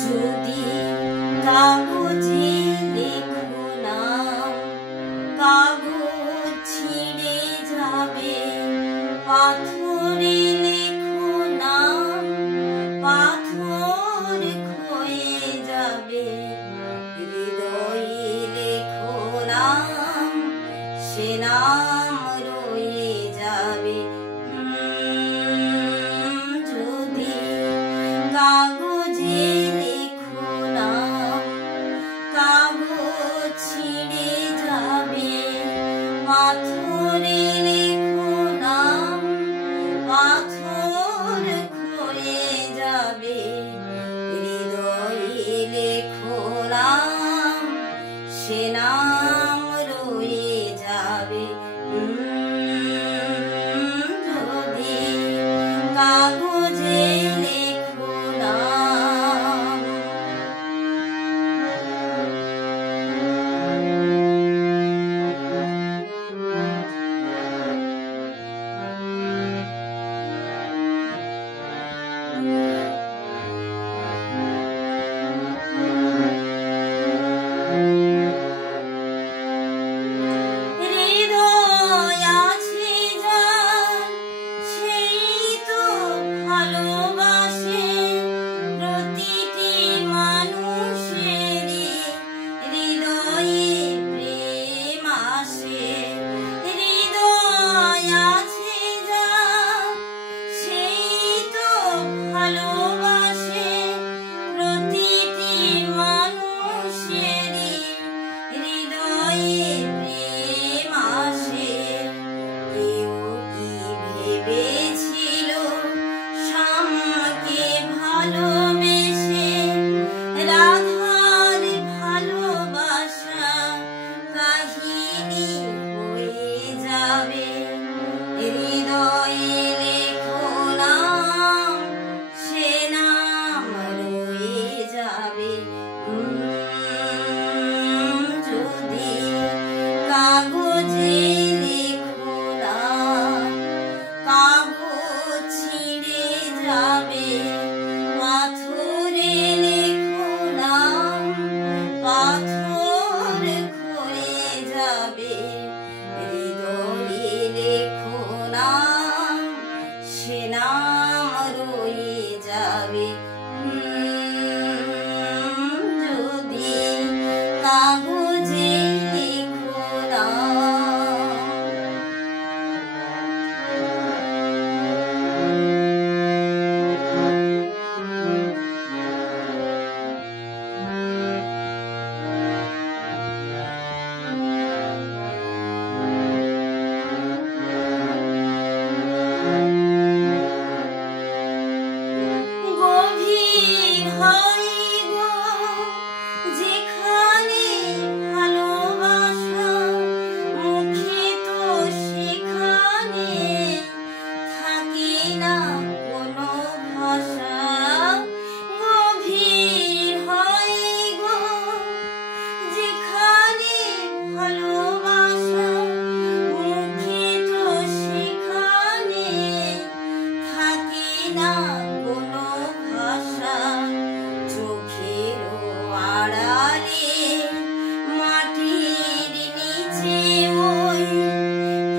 যদি কাগজে লেখো নাম, কাগজ ছিঁড়ে যাবে। পাথরে লেখো নাম, পাথর ক্ষয়ে যাবে। হৃদয়ে লেখো নাম, সে নাম রয়ে যাবে। যদি কাগজে লেখো নাম, কাগজ ছিঁড়ে যাবে। পাথরে লেখো নাম, পাথর ক্ষয়ে যাবে। হৃদয়ে লেখো নাম, সে নাম রয়ে যাবে। যদি কাগজে লেখো নাম। হৃদয় আছে যার, সেই তো ভালোবাসে। প্রতিটি মানুষেরই হৃদয়ে প্রেম আসে। হৃদয় আছে যার, সেই তো ভালোবাসে। প্রতিটি মানুষেরই হৃদয়ে প্রেম আসে। কেউ কি ভেবেছিল শ্যামকে ভালোবেসে রাধার ভালোবাসা কাহিনী হয়ে যাবে। হৃদয়ে লেখো নাম, সে নাম রয়ে যাবে। যদি কাগজে লেখো নাম, কাগজ ছিঁড়ে যাবে। পাথরে লেখো নাম, পাথর ক্ষয়ে যাবে। হৃদয়ে লেখো নাম, সে নাম রয়ে যাবে। যদি কাগজে লেখো নাম। গভীর হয় গো যেখানে ভালোবাসা, মুখে তো সেখানে থাকে না কোনো ভাষা। গভীর হয় গো যেখানে ভালোবাসা, মুখে তো সেখানে থাকে না কোনো ভাষা। চোখেরও আড়ালে মাটির নিচে ওই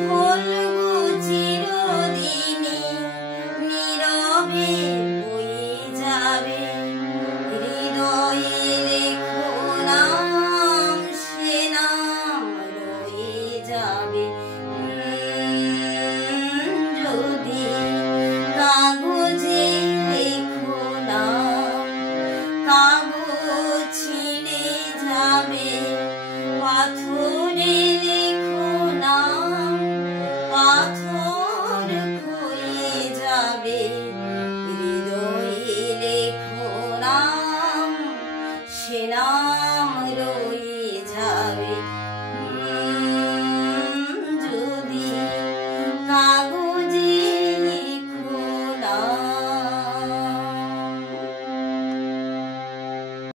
ফলগু চিরদিনই নীরবে বয়ে যাবে। হৃদয়ে লেখো নাম, সে নাম রয়ে যাবে। যদি কাগজে